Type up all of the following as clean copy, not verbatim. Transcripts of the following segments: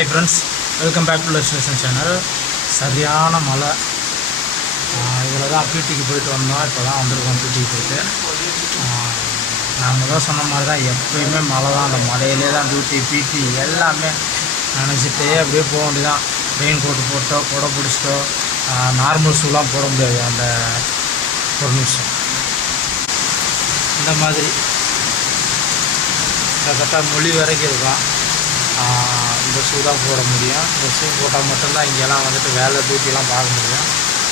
Hi friends, welcome back to லெஸ்டேஷன் channel. சரியான மழை. இதில் தான் டியூட்டிக்கு போயிட்டு வந்தோம். இப்போ தான் வந்திருக்கோம் டியூட்டிக்கு போயிட்டு. நான் முதல் சொன்ன மாதிரி தான் எப்போயுமே மழை தான். அந்த மழையிலே தான் டியூட்டி பிடி எல்லாமே நினச்சிட்டே அப்படியே போக வேண்டியதான். ரெயின் கோட்டு போட்டோ கொடை பிடிச்சிட்டோ நார்மல் ஷூலாம் போட முடியாது. அந்த ஒரு நிமிஷம் இந்த மாதிரி கரெக்டாக மொழி வரைக்கும் இருக்கும். இந்த ஷூ தான் போட முடியும். இந்த ஷூ போட்டால் மட்டும்தான் இங்கெல்லாம் வந்துட்டு வேலை டியூட்டிலாம் பார்க்க முடியும்.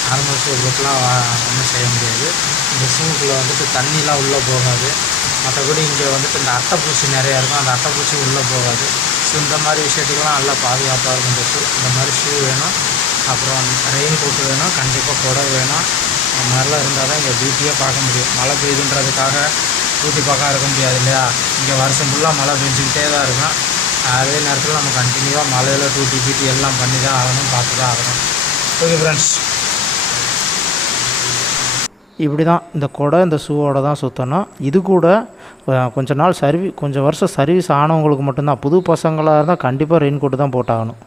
நார்மல் ஷூ போட்டுலாம் ஒன்றும் செய்ய முடியாது. இந்த ஷூக்குள்ளே வந்துட்டு தண்ணிலாம் உள்ளே போகாது. மற்றபடி இங்கே வந்துட்டு இந்த அட்டைப்பூச்சி நிறையா இருக்கும். அந்த அட்டைப்பூச்சி உள்ளே போகாது. ஸோ இந்த மாதிரி விஷயத்துக்கெலாம் நல்லா பாதுகாப்பாக இருக்கும் இந்த ஷூ. இந்த மாதிரி ஷூ வேணும். அப்புறம் ரெயின் கோட்டு வேணும். கண்டிப்பாக கொடை வேணும். இந்த மாதிரிலாம் இருந்தால் தான் இங்கே டியூட்டியே பார்க்க முடியும். மழை பெய்யுதுன்றதுக்காக டியூட்டி பார்க்க இருக்க முடியாது இல்லையா? இங்கே வருஷம் ஃபுல்லாக மழை பெஞ்சிக்கிட்டே தான் இருக்கும். அதே நேரத்தில் நம்ம கண்டினியூவாக மழையில் டியூட்டி பிடி எல்லாம் பண்ணி தான் ஆகணும், பார்த்து தான் ஆகணும். ஓகே ஃப்ரெண்ட்ஸ், இப்படி தான் இந்த கொடை இந்த ஷூவோட தான் சுற்றணும். இது கூட கொஞ்சம் வருஷம் சர்வீஸ் ஆனவங்களுக்கு மட்டும்தான். புது பசங்களாக இருந்தால் கண்டிப்பாக ரெயின் கோட்டு தான் போட்டாகணும்.